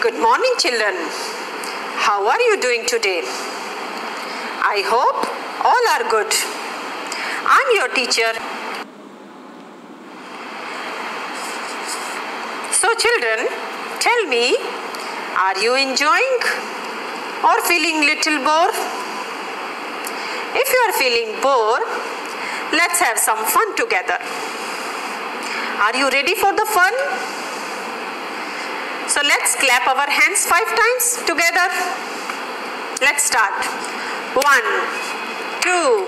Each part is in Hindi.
Good morning, children. How are you doing today? I hope all are good. I'm your teacher. So, children, tell me, are you enjoying or feeling little bored? If you are feeling bored, let's have some fun together. Are you ready for the fun? So let's clap our hands 5 times together. Let's start. 1, 2,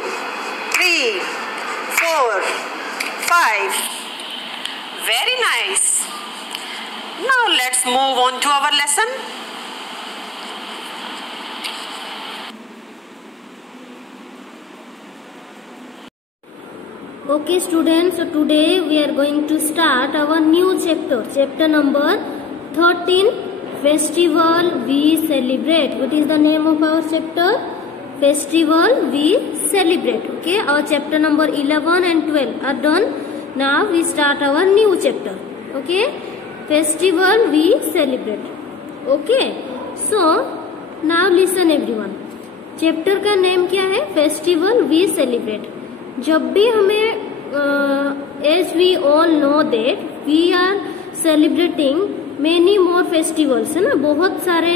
3, 4, 5. Very nice. Now let's move on to our lesson. Okay students, so today we are going to start our new chapter number 13, Festival We Celebrate. What is the name of our chapter? Festival We Celebrate. Okay, our chapter number 11 and 12 are done. Now we start our new chapter. Okay, Festival We Celebrate. Okay, so now listen everyone. Chapter का नेम क्या है? Festival we celebrate. जब भी हमें as we all know that we are celebrating many more festivals, है ना, बहुत सारे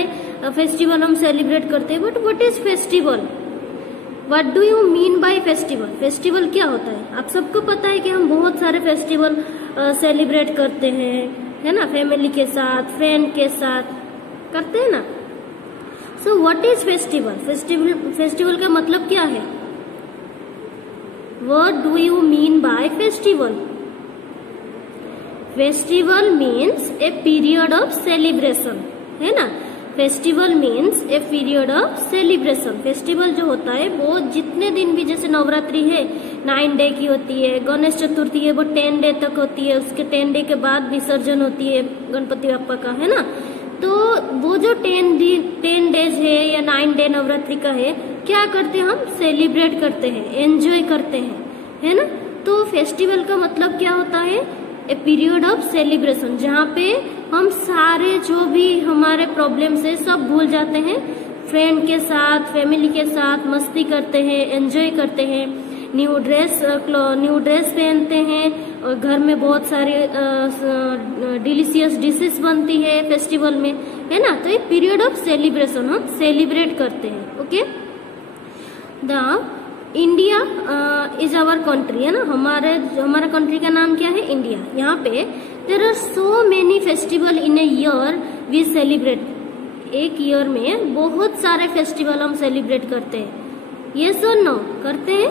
फेस्टिवल हम सेलिब्रेट करते हैं. But what is festival? What do you mean by festival? Festival क्या होता है? आप सबको पता है कि हम बहुत सारे फेस्टिवल सेलिब्रेट करते हैं, है ना, फैमिली के साथ, फ्रेंड के साथ करते हैं ना. So what is festival? Festival का मतलब क्या है? What do you mean by festival? Festival means a period of celebration, है ना. Festival means a period of celebration. Festival जो होता है वो जितने दिन भी, जैसे नवरात्रि है 9 डे की होती है, गणेश चतुर्थी है वो 10 डे तक होती है, उसके 10 डे के बाद विसर्जन होती है गणपति बप्पा का, है ना. तो वो जो 10 डेज है या 9 डे नवरात्रि का है, क्या करते हैं हम? सेलिब्रेट करते हैं, एंजॉय करते हैं, है ना. तो फेस्टिवल का मतलब क्या होता है? ए पीरियड ऑफ सेलिब्रेशन, जहाँ पे हम सारे जो भी हमारे प्रॉब्लम्स है सब भूल जाते हैं, फ्रेंड के साथ, फैमिली के साथ मस्ती करते हैं, एंजॉय करते हैं, न्यू ड्रेस पहनते हैं और घर में बहुत सारे डिलीशियस डिशेस बनती है फेस्टिवल में, है ना. तो ये पीरियड ऑफ सेलिब्रेशन हम सेलिब्रेट करते हैं. Okay, the India is our country, है ना. हमारा कंट्री का नाम क्या है? इंडिया. यहाँ पे there are so many festival in a year we celebrate. एक ईयर में बहुत सारे फेस्टिवल हम सेलिब्रेट करते हैं. यस और नो? करते हैं.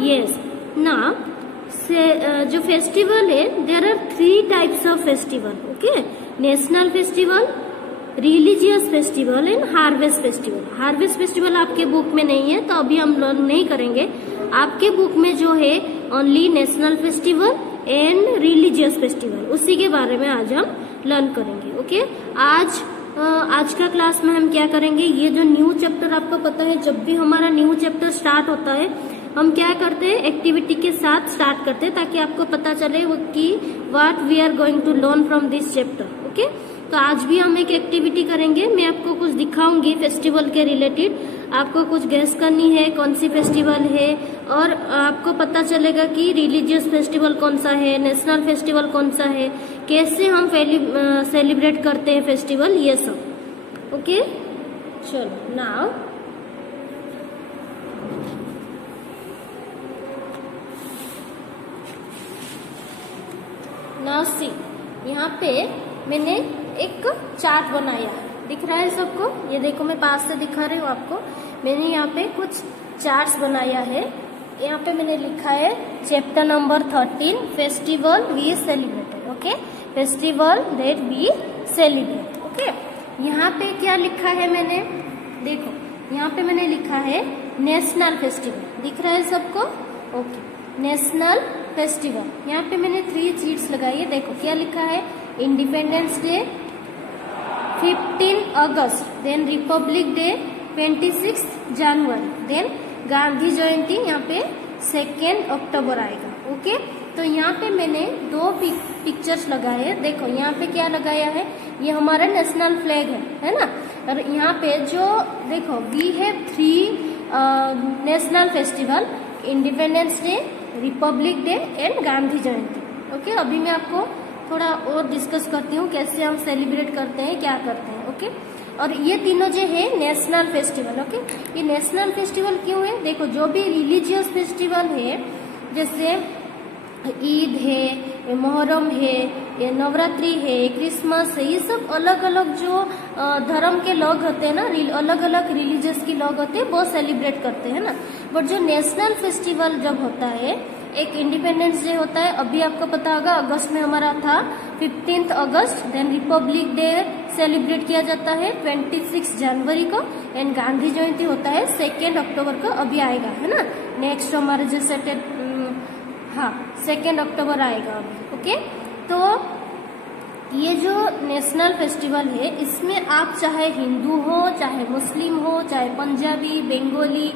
यस. ना जो फेस्टिवल है, there are 3 types of festival. Okay, national festival, religious festival and harvest festival. Harvest festival आपके बुक में नहीं है तो अभी हम लर्न नहीं करेंगे. आपके बुक में जो है only national festival and religious festival, उसी के बारे में आज हम लर्न करेंगे. ओके, आज का क्लास में हम क्या करेंगे? ये जो न्यू चैप्टर, आपको पता है जब भी हमारा न्यू चैप्टर स्टार्ट होता है हम क्या करते हैं? एक्टिविटी के साथ स्टार्ट करते हैं, ताकि आपको पता चले कि what we are going to learn from this chapter. Okay, तो आज भी हम एक एक्टिविटी करेंगे. मैं आपको कुछ दिखाऊंगी फेस्टिवल के रिलेटेड. आपको कुछ गेस करनी है कौन सी फेस्टिवल है, और आपको पता चलेगा कि रिलीजियस फेस्टिवल कौन सा है, नेशनल फेस्टिवल कौन सा है, कैसे हम सेलिब्रेट करते हैं फेस्टिवल, ये सब. ओके, चलो नाउ सी, यहाँ पे मैंने एक चार्ट बनाया, दिख रहा है सबको? ये देखो, मैं पास से दिखा रही हूँ आपको. मैंने यहाँ पे कुछ चार्ट्स बनाया है. यहाँ पे मैंने लिखा है chapter number 13, festival we celebrate. Okay, festival that we celebrate. Okay, यहाँ पे क्या लिखा है मैंने? देखो, यहाँ पे मैंने लिखा है नेशनल फेस्टिवल. दिख रहा है सबको? Okay, national festival. यहाँ पे मैंने 3 चीट्स लगाई है. देखो क्या लिखा है? इंडिपेंडेंस डे 15 अगस्त, देन रिपब्लिक डे 26 जनवरी, देन गांधी जयंती यहाँ पे 2 अक्टूबर आएगा. ओके, तो यहाँ पे मैंने दो पिक्चर्स लगाए हैं। देखो यहाँ पे क्या लगाया है, ये हमारा नेशनल फ्लैग है ना। और यहाँ पे जो देखो we have 3 national festival, independence day, republic day and Gandhi Jayanti. Okay, अभी मैं आपको थोड़ा और डिस्कस करती हूँ कैसे हम सेलिब्रेट करते हैं, क्या करते हैं। ओके, और ये तीनों जो है नेशनल फेस्टिवल। ओके, ये नेशनल फेस्टिवल क्यों है, देखो जो भी रिलीजियस फेस्टिवल है, जैसे ईद है, मोहर्रम है, ये नवरात्रि है, क्रिसमस है, ये सब अलग अलग जो धर्म के लोग होते हैं ना, अलग अलग रिलीजियस के लोग होते हैं, वो सेलिब्रेट करते हैं ना। बट जो नेशनल फेस्टिवल जब होता है, एक इंडिपेंडेंस डे होता है, अभी आपको पता होगा अगस्त में हमारा था 15 अगस्त, देन रिपब्लिक डे सेलिब्रेट किया जाता है 26 जनवरी को, एंड गांधी जयंती होता है 2 अक्टूबर को, अभी आएगा है ना। नेक्स्ट हमारे जो 2 अक्टूबर आएगा अभी। ओके, तो ये जो नेशनल फेस्टिवल है, इसमें आप चाहे हिंदू हो, चाहे मुस्लिम हो, चाहे पंजाबी, बंगाली,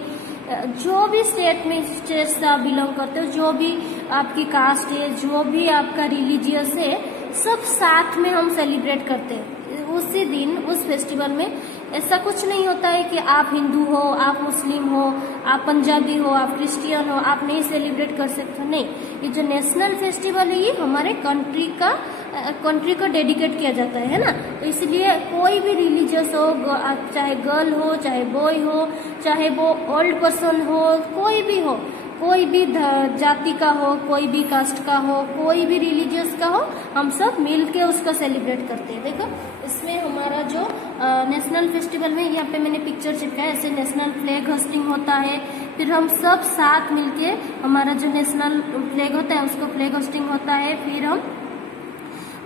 जो भी स्टेट में स्टेट से आप बिलोंग करते हो, जो भी आपकी कास्ट है, जो भी आपका रिलीजियस है, सब साथ में हम सेलिब्रेट करते हैं उसी दिन। उस फेस्टिवल में ऐसा कुछ नहीं होता है कि आप हिंदू हो, आप मुस्लिम हो, आप पंजाबी हो, आप क्रिश्चियन हो, आप नहीं सेलिब्रेट कर सकते, नहीं। ये जो नेशनल फेस्टिवल है, ये हमारे कंट्री को डेडिकेट किया जाता है ना। तो इसलिए कोई भी रिलीजियस हो, चाहे गर्ल हो, चाहे बॉय हो, चाहे वो ओल्ड पर्सन हो, कोई भी हो, कोई भी जाति का हो, कोई भी कास्ट का हो, कोई भी रिलीजियस का हो, हम सब मिलके उसको सेलिब्रेट करते हैं। देखो इसमें हमारा जो नेशनल फेस्टिवल में, यहाँ पे मैंने पिक्चर चिपकाया, ऐसे नेशनल फ्लैग होस्टिंग होता है, फिर हम सब साथ मिलके हमारा जो नेशनल फ्लैग होता है उसको फ्लैग होस्टिंग होता है, फिर हम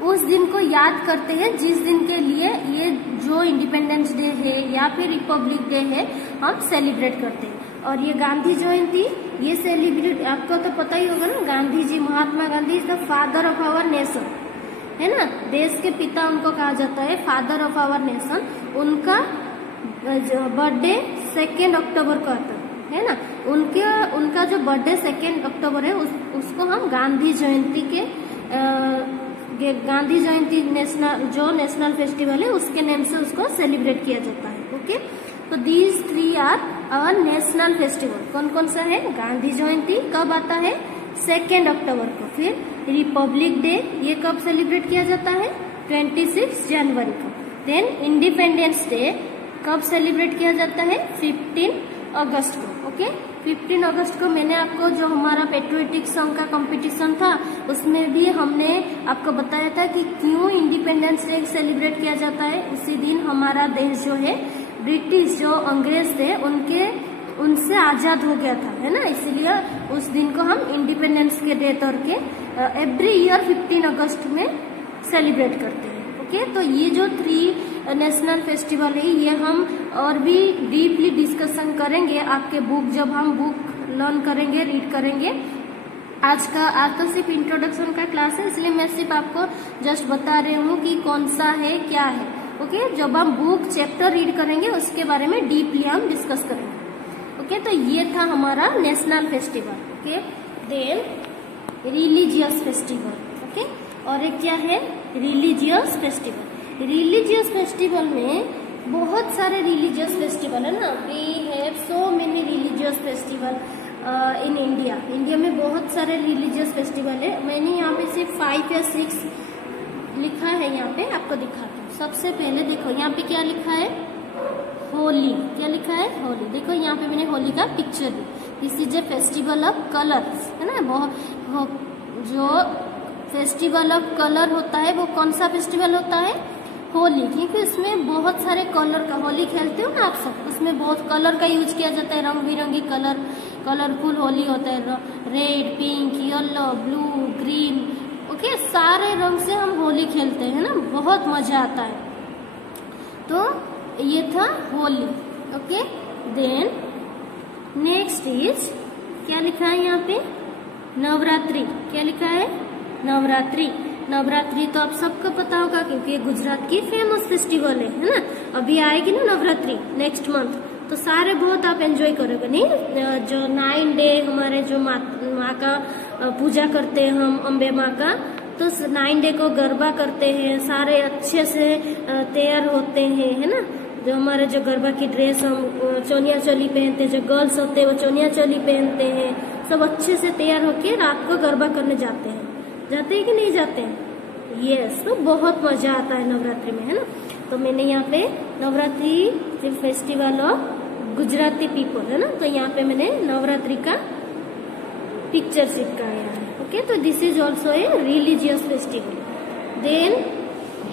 उस दिन को याद करते हैं जिस दिन के लिए ये जो इंडिपेंडेंस डे है या फिर रिपब्लिक डे है, हम सेलिब्रेट करते हैं। और ये गांधी जयंती, ये सेलिब्रेट, आपको तो पता ही होगा ना, Gandhi ji, Mahatma Gandhi is the father of our nation, है ना, देश के पिता उनको कहा जाता है, फादर ऑफ आवर नेशन। उनका बर्थडे 2 अक्टूबर को आता है ना। उनका जो बर्थडे 2 अक्टूबर है, उसको हम गांधी जयंती गांधी जयंती नेशनल फेस्टिवल है, उसके नेम से उसको सेलिब्रेट किया जाता है। ओके, तो these 3 are our national festival. कौन कौन सा है, गांधी जयंती कब आता है, 2 अक्टूबर को। फिर रिपब्लिक डे, ये कब सेलिब्रेट किया जाता है, 26 जनवरी को। देन इंडिपेंडेंस डे कब सेलिब्रेट किया जाता है, 15 अगस्त को। ओके, 15 अगस्त को मैंने आपको जो हमारा पेट्रियोटिक सॉन्ग का कंपटीशन था, उसमें भी हमने आपको बताया था कि क्यों इंडिपेंडेंस डे सेलिब्रेट किया जाता है। उसी दिन हमारा देश जो है, ब्रिटिश जो अंग्रेज थे, उनसे आजाद हो गया था, है ना। इसलिए उस दिन को हम इंडिपेंडेंस के डे तौर के एवरी ईयर 15 अगस्त में सेलिब्रेट करते हैं। ओके, तो ये जो 3 नेशनल फेस्टिवल है, ये हम और भी डीपली डिस्कशन करेंगे आपके जब हम बुक लर्न करेंगे, रीड करेंगे। आज तो सिर्फ इंट्रोडक्शन का क्लास है, इसलिए मैं सिर्फ आपको जस्ट बता रही हूँ कि कौन सा है, क्या है। ओके, जब हम बुक चैप्टर रीड करेंगे उसके बारे में डीपली हम डिस्कस करेंगे। ओके, तो ये था हमारा national festival. Okay, then religious festival. Okay, और एक क्या है, रिलीजियस फेस्टिवल। रिलीजियस फेस्टिवल में बहुत सारे रिलीजियस फेस्टिवल है ना, we have so many religious festival in India. India में बहुत सारे रिलीजियस फेस्टिवल है। मैंने यहाँ पे सिर्फ 5 या 6 लिखा है, यहाँ पे आपको दिखाती हूँ। सबसे पहले देखो यहाँ पे क्या लिखा है, होली। क्या लिखा है, होली। देखो यहाँ पे मैंने होली का picture the. This is A festival of colours, है ना। जो फेस्टिवल ऑफ कलर होता है, वो कौन सा फेस्टिवल होता है, होली। क्योंकि उसमें बहुत सारे कलर का, होली खेलते हो ना आप सब, उसमें बहुत कलर का यूज किया जाता है, रंग बिरंगी कलरफुल होली होता है, red, pink, yellow, blue, green. Okay, सारे रंग से हम होली खेलते हैं ना, बहुत मजा आता है। तो ये था Holi. Okay, then next is, क्या लिखा है यहाँ पे, नवरात्रि। क्या लिखा है, नवरात्रि। नवरात्रि तो आप सबको पता होगा क्योंकि गुजरात की फेमस फेस्टिवल है ना। अभी आएगी ना नवरात्रि नेक्स्ट मंथ, तो सारे बहुत आप एंजॉय करोगे नहीं। जो 9 डे हमारे जो माँ का पूजा करते हैं हम अम्बे माँ का। तो 9 डे को गरबा करते हैं, सारे अच्छे से तैयार होते हैं, है ना। जो हमारे जो गरबा की ड्रेस हम चोनिया चोली पहनते हैं, जो गर्ल्स होते हैं वो चोनिया चोली पहनते हैं, सब अच्छे से तैयार होके रात को गरबा करने जाते हैं कि नहीं जाते हैं? यस, तो बहुत मजा आता है नवरात्रि में, है ना। तो मैंने यहाँ पे Navratri festival of Gujarati people, है ना, तो यहाँ पे मैंने नवरात्रि का पिक्चर चिपकाया है। ओके, तो this is also a religious festival. देन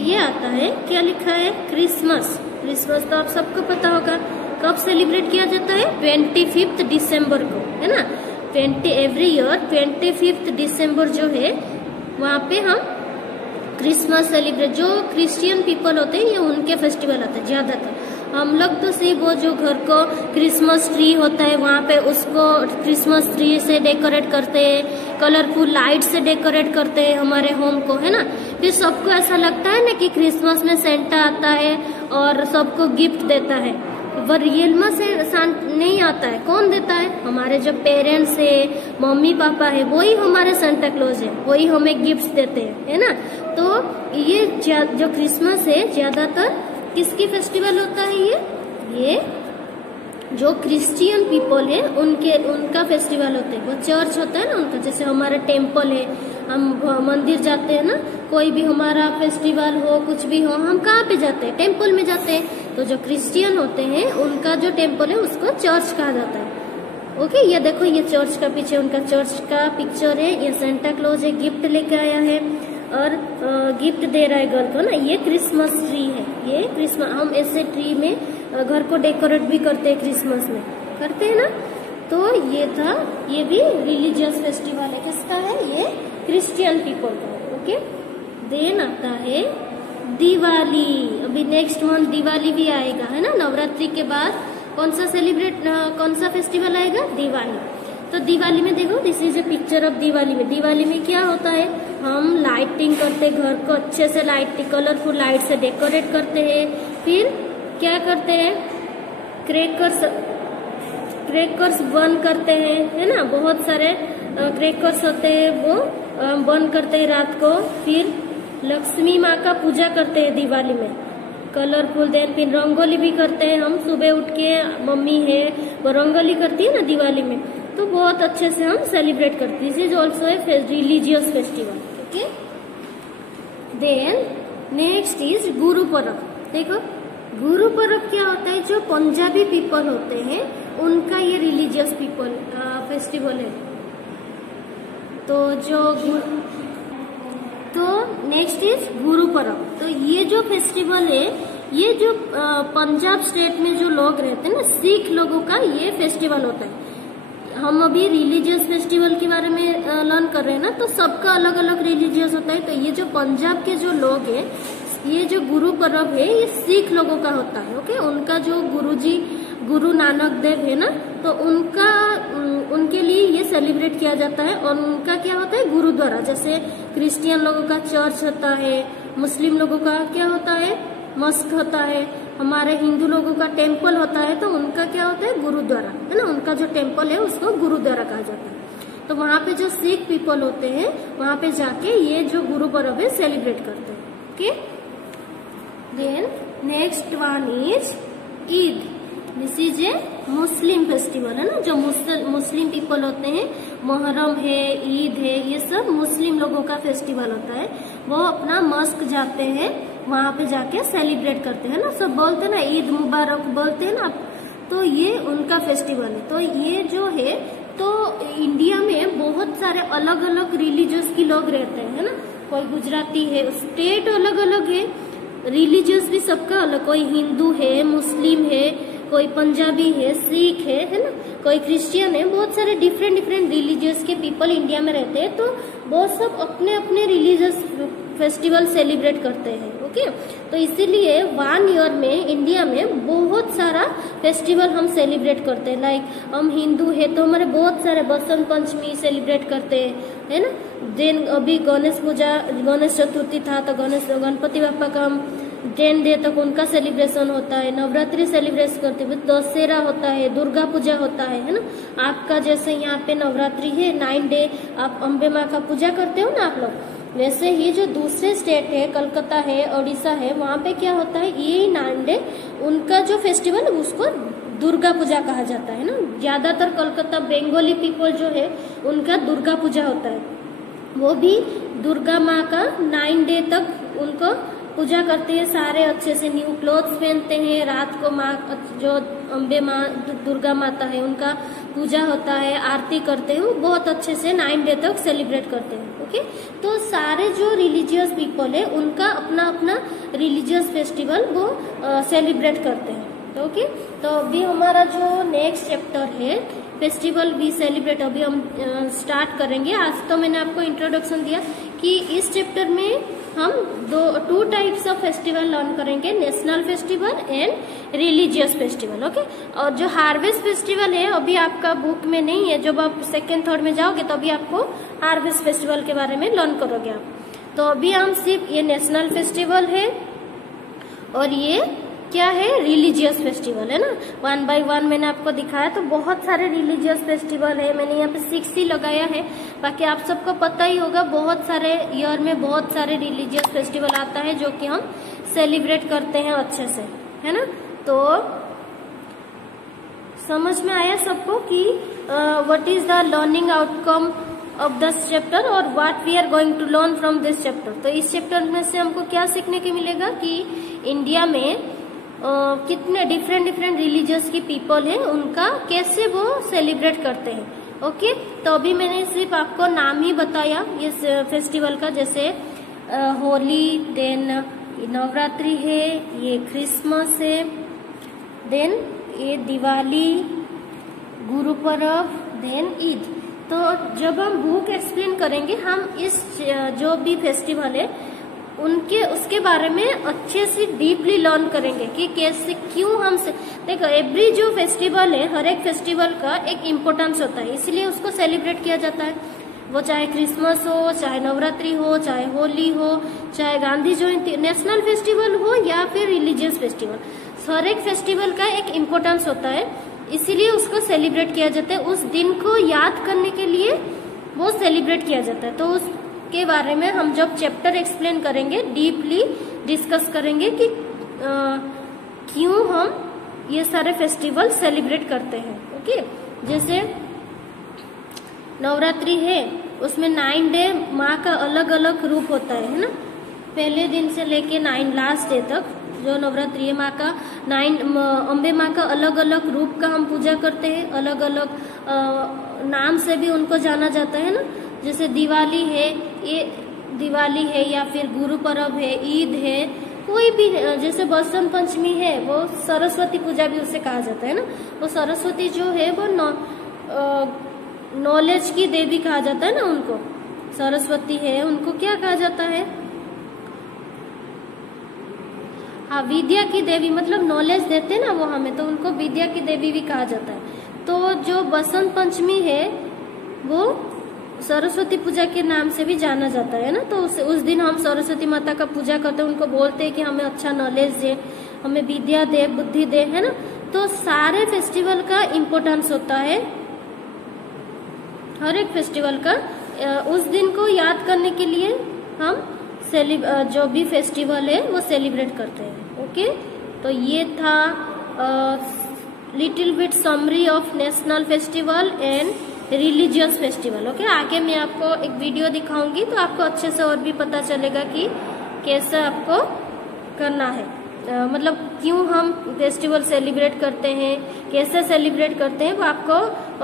ये आता है, क्या लिखा है? क्रिसमस। क्रिसमस तो आप सबको पता होगा कब सेलिब्रेट किया जाता है? 25 दिसंबर को, है ना। एवरी ईयर 25 दिसंबर जो है वहाँ पे हम क्रिसमस सेलिब्रेट, जो क्रिश्चियन पीपल होते हैं ये उनके फेस्टिवल होते हैं ज्यादातर। हम लोग तो सिर्फ वो जो घर को क्रिसमस ट्री होता है वहाँ पे उसको क्रिसमस ट्री से डेकोरेट करते हैं, कलरफुल लाइट से डेकोरेट करते हैं हमारे होम को, है ना। फिर सबको ऐसा लगता है ना कि क्रिसमस में सेंटा आता है और सबको गिफ्ट देता है, पर रियल में से नहीं आता है। कौन देता है? हमारे जो पेरेंट्स है, मम्मी पापा है, वही हमारे सेंटा क्लॉज है, वही हमें गिफ्ट देते हैं, है ना। तो ये जो क्रिसमस है ज्यादातर किसकी फेस्टिवल होता है? ये जो क्रिश्चियन पीपल है उनका फेस्टिवल होता है। वो चर्च होता है ना उनका, जैसे हमारा टेम्पल है, हम मंदिर जाते हैं ना, कोई भी हमारा फेस्टिवल हो, कुछ भी हो, हम कहाँ पे जाते हैं? टेम्पल में जाते हैं। तो जो क्रिश्चियन होते हैं उनका जो टेम्पल है उसको चर्च कहा जाता है। ओके, ये देखो, ये चर्च का पीछे उनका चर्च का पिक्चर है। ये सेंटा क्लॉज है, गिफ्ट लेके आया है और गिफ्ट दे रहा है गर्ल को ना। ये क्रिसमस ट्री है, ये क्रिसमस, हम ऐसे ट्री में घर को डेकोरेट भी करते हैं, क्रिसमस में करते हैं ना। तो ये था, ये भी रिलीजियस फेस्टिवल है। किसका है? ये क्रिश्चियन पीपल का है। ओके, देन आता है दिवाली। अभी नेक्स्ट मंथ दिवाली भी आएगा, है ना। नवरात्रि के बाद कौन सा फेस्टिवल आएगा? दिवाली। तो दिवाली में देखो, this is A picture of Diwali में। दिवाली में क्या होता है? हम लाइटिंग करते, घर को अच्छे से कलरफुल लाइट से डेकोरेट करते हैं। फिर क्या करते हैं? क्रैकर्स बर्न करते हैं, है ना। बहुत सारे क्रैकर्स होते हैं, वो बर्न करते हैं रात को। फिर लक्ष्मी माँ का पूजा करते हैं दिवाली में, कलरफुल। देन फिर रंगोली भी करते हैं हम, सुबह उठ के मम्मी है वो रंगोली करती है ना दिवाली में, तो बहुत अच्छे से हम सेलिब्रेट करते हैं। This is also a religious festival. Okay, then next is Guru Parv. देखो, गुरु पर्व क्या होता है? जो पंजाबी पीपल होते हैं उनका ये रिलीजियस फेस्टिवल है। तो नेक्स्ट इज गुरु पर्व। तो ये जो फेस्टिवल है, ये जो पंजाब स्टेट में जो लोग रहते हैं ना, सिख लोगों का ये फेस्टिवल होता है। हम अभी रिलीजियस फेस्टिवल के बारे में लर्न कर रहे हैं ना, तो सबका अलग अलग रिलीजियस होता है। तो ये जो पंजाब के जो लोग हैं, ये जो गुरु पर्व है ये सिख लोगों का होता है। ओके, उनका जो गुरु नानक देव है ना, तो उनके लिए ये सेलिब्रेट किया जाता है। और उनका क्या होता है? गुरुद्वारा। जैसे क्रिश्चियन लोगों का चर्च होता है, मुस्लिम लोगों का क्या होता है? मस्क होता है, हमारे हिंदू लोगों का टेम्पल होता है, तो उनका क्या होता है? गुरुद्वारा, है ना। उनका जो टेम्पल है उसको गुरुद्वारा कहा जाता है। तो वहाँ पे जो सिख पीपल होते हैं वहाँ पे जाके ये जो गुरु पर्व है सेलिब्रेट करते हैं। Okay, then next one is Eid. This is a Muslim festival, है ना। जो मुस्लिम पीपल होते हैं, मोहर्रम है, ईद है, ये सब मुस्लिम लोगों का फेस्टिवल होता है। वो अपना मस्क जाते हैं, वहाँ पे जाके सेलिब्रेट करते हैं ना। सब बोलते हैं ना, ईद मुबारक बोलते हैं ना, तो ये उनका फेस्टिवल है। तो ये जो है, तो इंडिया में बहुत सारे अलग अलग रिलीजियस के लोग रहते हैं, है ना। कोई गुजराती है, स्टेट अलग अलग है, रिलीजियस भी सबका अलग, कोई हिंदू है, मुस्लिम है, कोई पंजाबी है, सिख है ना, कोई क्रिश्चियन है। बहुत सारे डिफरेंट रिलीजियस के पीपल इंडिया में रहते हैं। तो वो सब अपने अपने रिलीजियस फेस्टिवल सेलिब्रेट करते हैं। ओके, तो इसीलिए 1 ईयर में इंडिया में बहुत सारा फेस्टिवल हम सेलिब्रेट करते हैं। लाइक हम हिंदू है तो हमारे बहुत सारे बसंत पंचमी सेलिब्रेट करते हैं, है ना। देन अभी गणेश चतुर्थी था, तो गणपति बापा का हम 10 डे तक उनका सेलिब्रेशन होता है, नवरात्रि सेलिब्रेट करते हैं, दशहरा होता है, दुर्गा पूजा होता है ना। आपका जैसे यहाँ पे नवरात्रि है 9 डे आप अम्बे माँ का पूजा करते हो ना आप लोग, वैसे ही जो दूसरे स्टेट है, कलकत्ता है, उड़ीसा है, वहाँ पे क्या होता है, ये 9 डे उनका जो फेस्टिवल उसको दुर्गा पूजा कहा जाता है ना। ज्यादातर कलकत्ता बंगाली पीपल जो है उनका दुर्गा पूजा होता है, वो भी दुर्गा माँ का 9 डे तक उनको पूजा करते हैं, सारे अच्छे से न्यू क्लोथ्स पहनते हैं, रात को माँ जो अम्बे माँ दुर्गा माता है उनका पूजा होता है, आरती करते हैं, वो बहुत अच्छे से 9 डे तक सेलिब्रेट करते हैं। ओके, तो सारे जो रिलीजियस पीपल है उनका अपना अपना रिलीजियस फेस्टिवल वो सेलिब्रेट करते हैं। ओके, तो अभी हमारा जो नेक्स्ट चैप्टर है फेस्टिवल वी सेलिब्रेट, अभी हम स्टार्ट करेंगे। आज तो मैंने आपको इंट्रोडक्शन दिया कि इस चैप्टर में हम 2 टाइप्स ऑफ फेस्टिवल लर्न करेंगे, national festival and religious festival. Okay, और जो हार्वेस्ट फेस्टिवल है अभी आपका बुक में नहीं है, जब आप 2nd 3rd में जाओगे तो अभी आपको हार्वेस्ट फेस्टिवल के बारे में लर्न करोगे आप। तो अभी हम सिर्फ ये नेशनल फेस्टिवल है और ये क्या है, रिलीजियस फेस्टिवल है ना। 1 by 1 मैंने आपको दिखाया, तो बहुत सारे रिलीजियस फेस्टिवल है, मैंने यहाँ पे 6 ही लगाया है। बाकी आप सबको पता ही होगा बहुत सारे ईयर में बहुत सारे रिलीजियस फेस्टिवल आता है जो कि हम सेलिब्रेट करते हैं अच्छे से, है ना। तो समझ में आया सबको कि what is the learning outcome of this chapter और what we are going to learn from this chapter. तो इस चैप्टर में से हमको क्या सीखने को मिलेगा कि इंडिया में कितने डिफरेंट रिलीजियस की पीपल है, उनका कैसे वो सेलिब्रेट करते हैं। ओके, तो अभी मैंने सिर्फ आपको नाम ही बताया इस फेस्टिवल का, जैसे होली, देन नवरात्रि है, ये क्रिसमस है, देन ये दिवाली, गुरु पर्व, देन ईद। तो जब हम बुक एक्सप्लेन करेंगे हम इस जो भी फेस्टिवल है उनके उसके बारे में अच्छे से डीपली लर्न करेंगे कि कैसे क्यों हम देखो एवरी जो फेस्टिवल है, हर एक फेस्टिवल का एक इम्पोर्टेंस होता है, इसलिए उसको सेलिब्रेट किया जाता है। वो चाहे क्रिसमस हो, चाहे नवरात्रि हो, चाहे होली हो, चाहे गांधी जयंती, नेशनल फेस्टिवल हो या फिर रिलीजियस फेस्टिवल, हर एक फेस्टिवल का एक इम्पोर्टेंस होता है, इसीलिए उसको सेलिब्रेट किया जाता है। उस दिन को याद करने के लिए वो सेलिब्रेट किया जाता है। तो उसके बारे में हम जब चैप्टर एक्सप्लेन करेंगे डीपली डिस्कस करेंगे कि क्यों हम ये सारे फेस्टिवल सेलिब्रेट करते हैं। ओके, जैसे नवरात्रि है उसमें 9 डे माँ का अलग अलग रूप होता है ना। पहले दिन से लेके 9 लास्ट डे तक जो नवरात्रि है माँ का 9 अम्बे माँ का अलग अलग रूप का हम पूजा करते हैं, अलग अलग नाम से भी उनको जाना जाता है ना। जैसे दिवाली है, ये दिवाली है, या फिर गुरु पर्व है, ईद है, कोई भी जैसे बसंत पंचमी है वो सरस्वती पूजा भी उसे कहा जाता है ना। वो सरस्वती जो है वो नॉलेज की देवी कहा जाता है ना उनको। सरस्वती है उनको क्या कहा जाता है, हाँ विद्या की देवी, मतलब नॉलेज देते ना वो हमें, तो उनको विद्या की देवी भी कहा जाता है। तो जो बसंत पंचमी है वो सरस्वती पूजा के नाम से भी जाना जाता है ना। तो उस दिन हम सरस्वती माता का पूजा करते हैं, उनको बोलते हैं कि हमें अच्छा नॉलेज दे, हमें विद्या दे, बुद्धि दे, है ना। तो सारे फेस्टिवल का इम्पोर्टेंस होता है, हर एक फेस्टिवल का उस दिन को याद करने के लिए हम जो भी फेस्टिवल है वो सेलिब्रेट करते हैं। ओके, तो ये था little bit summary of national festival and religious festival. Okay, आगे मैं आपको एक वीडियो दिखाऊंगी तो आपको अच्छे से और भी पता चलेगा कि कैसे आपको करना है, मतलब क्यों हम फेस्टिवल सेलिब्रेट करते हैं, कैसे सेलिब्रेट करते हैं, वो आपको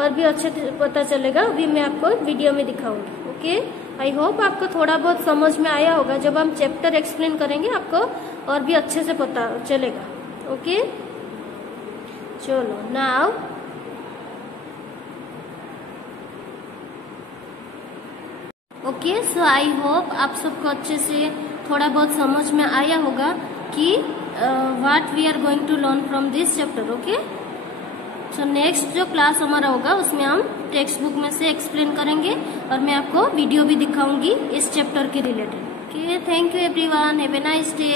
और भी अच्छे से पता चलेगा। अभी मैं आपको वीडियो में दिखाऊंगी। ओके, आई होप आपको थोड़ा बहुत समझ में आया होगा। जब हम चैप्टर एक्सप्लेन करेंगे आपको और भी अच्छे से पता चलेगा। ओके, चलो now okay, so I hope आप सबको अच्छे से थोड़ा बहुत समझ में आया होगा कि what we are going to learn from this chapter. Okay, so next जो क्लास हमारा होगा उसमें हम टेक्स्ट बुक में से एक्सप्लेन करेंगे और मैं आपको वीडियो भी दिखाऊंगी इस चैप्टर के related. Okay, thank you everyone, have a nice day.